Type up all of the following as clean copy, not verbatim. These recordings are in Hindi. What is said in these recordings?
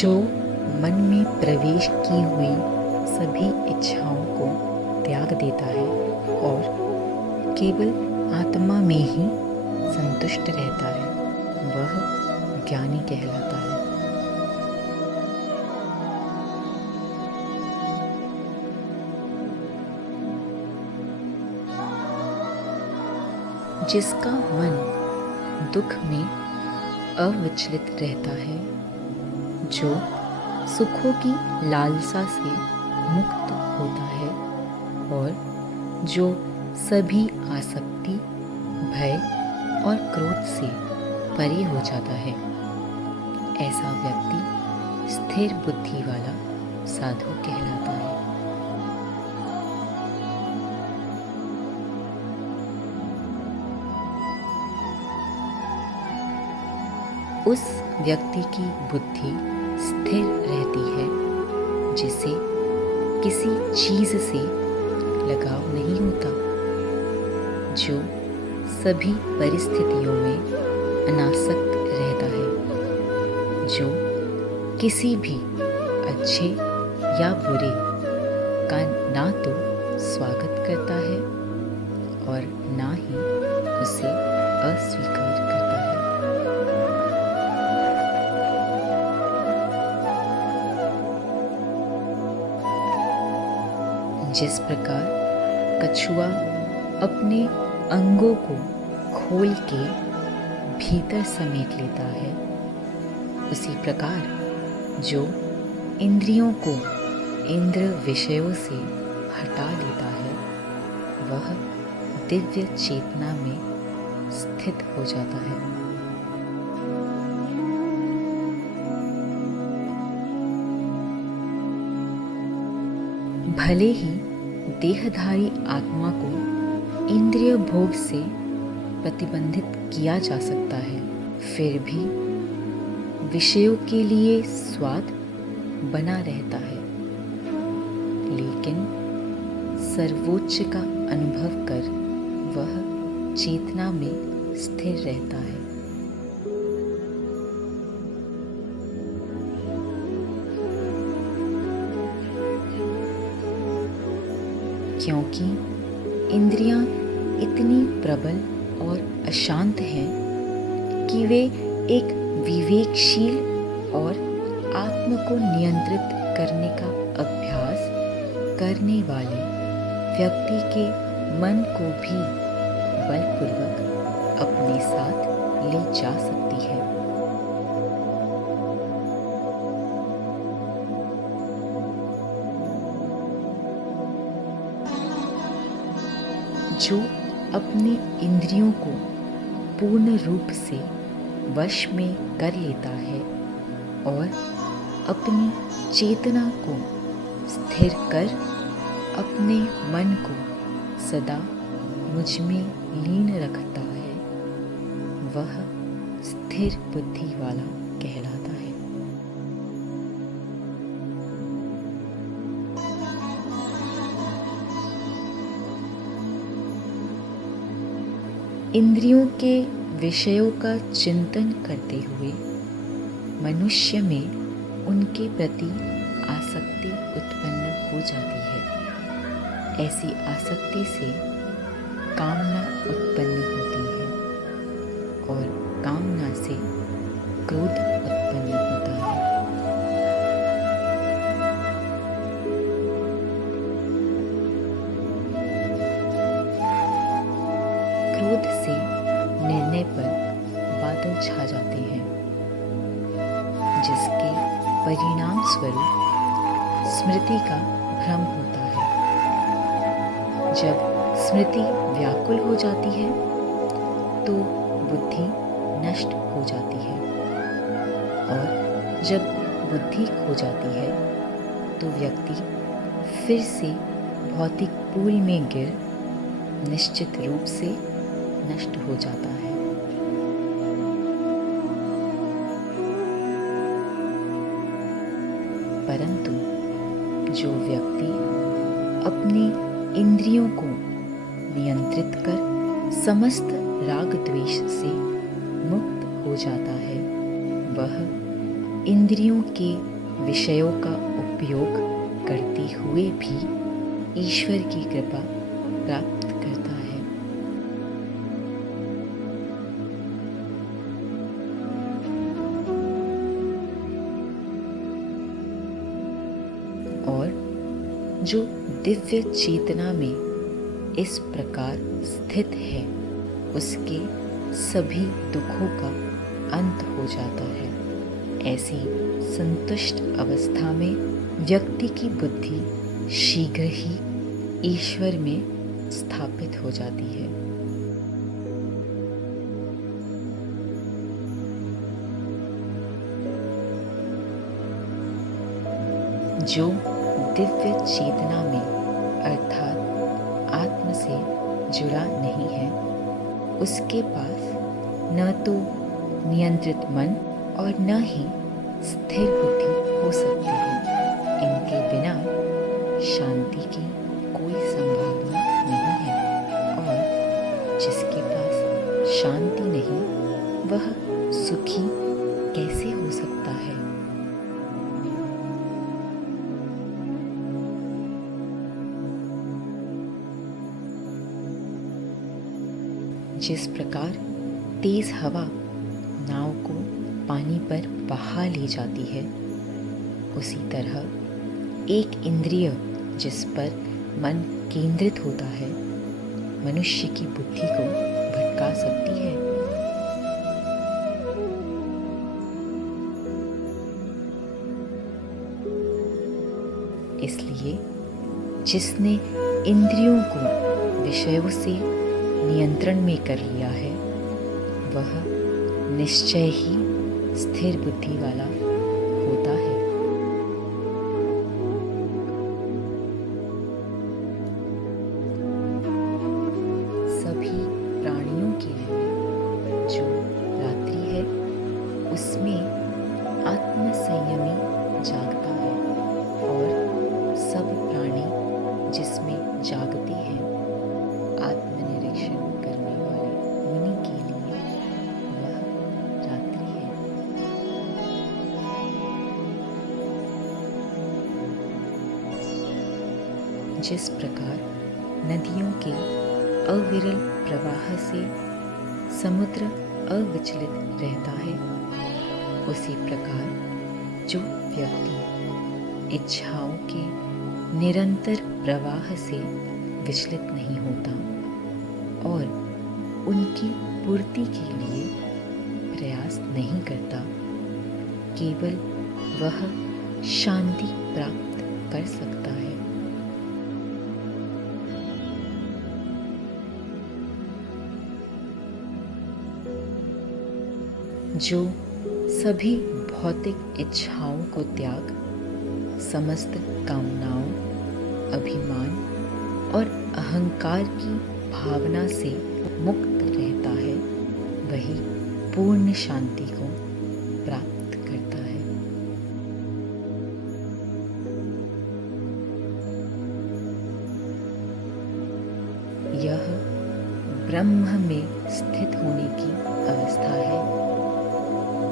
जो मन में प्रवेश की हुई सभी इच्छाओं को त्याग देता है और केवल आत्मा में ही संतुष्ट रहता है, वह ज्ञानी कहलाता है। जिसका मन दुख में अविचलित रहता है, जो सुखों की लालसा से मुक्त होता है और जो सभी आसक्ति, भय और क्रोध से परे हो जाता है, ऐसा व्यक्ति स्थिर बुद्धि वाला साधु कहलाता है। उस व्यक्ति की बुद्धि स्थिर रहती है जिसे किसी चीज से लगाव नहीं होता, जो सभी परिस्थितियों में अनासक्त रहता है, जो किसी भी अच्छे या बुरे का ना तो स्वागत करता है और ना ही उसे अस्वीकार करता है। जिस प्रकार कछुआ अपने अंगों को खोल के भीतर समेट लेता है, उसी प्रकार जो इंद्रियों को इंद्र विषयों से हटा लेता है, वह दिव्य चेतना में स्थित हो जाता है। भले ही देहधारी आत्मा को इंद्रिय भोग से प्रतिबंधित किया जा सकता है, फिर भी विषयों के लिए स्वाद बना रहता है, लेकिन सर्वोच्च का अनुभव कर वह चेतना में स्थिर रहता है। क्योंकि इंद्रियां इतनी प्रबल और अशांत हैं कि वे एक विवेकशील और आत्म को नियंत्रित करने का अभ्यास करने वाले व्यक्ति के मन को भी बलपूर्वक अपने साथ ले जा सकती है। जो अपनी इंद्रियों को पूर्ण रूप से वश में कर लेता है और अपनी चेतना को स्थिर कर अपने मन को सदा मुझ में लीन रखता है, वह स्थिर बुद्धि वाला कहलाता है। इंद्रियों के विषयों का चिंतन करते हुए मनुष्य में उनके प्रति आसक्ति उत्पन्न हो जाती है। ऐसी आसक्ति से कामना उत्पन्न होती है और कामना से क्रोध उत्पन्न होता है। क्रोध से निर्णय पर बादल छा जाते हैं, जिसके परिणाम स्वरूप स्मृति का भ्रम होता है। जब स्मृति व्याकुल हो जाती है तो बुद्धि नष्ट हो जाती है और जब बुद्धि खो जाती है तो व्यक्ति फिर से भौतिक पूल में गिर निश्चित रूप से नष्ट हो जाता है। परंतु जो व्यक्ति अपनी इंद्रियों को नियंत्रित कर समस्त राग द्वेष से मुक्त हो जाता है, वह इंद्रियों के विषयों का उपयोग करते हुए भी ईश्वर की कृपा प्राप्त करता है। और जो दिव्य चेतना में इस प्रकार स्थित है, उसके सभी दुखों का अंत हो जाता है। ऐसी संतुष्ट अवस्था में व्यक्ति की बुद्धि शीघ्र ही ईश्वर में स्थापित हो जाती है। जो दिव्य चेतना में अर्थात आत्म से जुड़ा नहीं है, उसके पास न तो नियंत्रित मन और न ही स्थिर बुद्धि हो सकती है। इनके बिना शांति की कोई संभावना नहीं है, और जिसके पास शांति नहीं, वह सुखी कैसे हो सकता है। जिस प्रकार तेज हवा नाव को पानी पर बहा ले जाती है, उसी तरह एक इंद्रिय जिस पर मन केंद्रित होता है, मनुष्य की बुद्धि को भटका सकती है। इसलिए जिसने इंद्रियों को विषयों से नियंत्रण में कर लिया है, वह निश्चय ही स्थिर बुद्धि वाला होता है। सभी प्राणियों के लिए जो रात्रि है, उसमें आत्म संयमी जागता है, और सब प्राणी जिसमें जागते हैं, आत्मनिरीक्षण करने वाले मुनि के लिए वह रात्रि है। जिस प्रकार नदियों के अविरल प्रवाह से समुद्र अविचलित रहता है, उसी प्रकार जो व्यक्ति इच्छाओं के निरंतर प्रवाह से विचलित नहीं होता और उनकी पूर्ति के लिए प्रयास नहीं करता, केवल वह शांति प्राप्त कर सकता है। जो सभी भौतिक इच्छाओं को त्याग समस्त कामनाओं, अभिमान और अहंकार की भावना से मुक्त रहता है, वही पूर्ण शांति को प्राप्त करता है। यह ब्रह्म में स्थित होने की अवस्था है,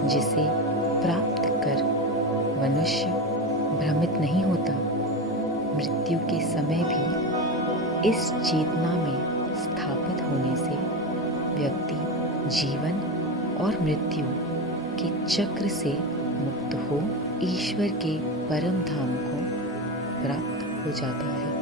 जिसे प्राप्त कर मनुष्य भ्रमित नहीं होता। मृत्यु के समय भी इस चेतना में स्थापित होने से व्यक्ति जीवन और मृत्यु के चक्र से मुक्त हो ईश्वर के परम धाम को प्राप्त हो जाता है।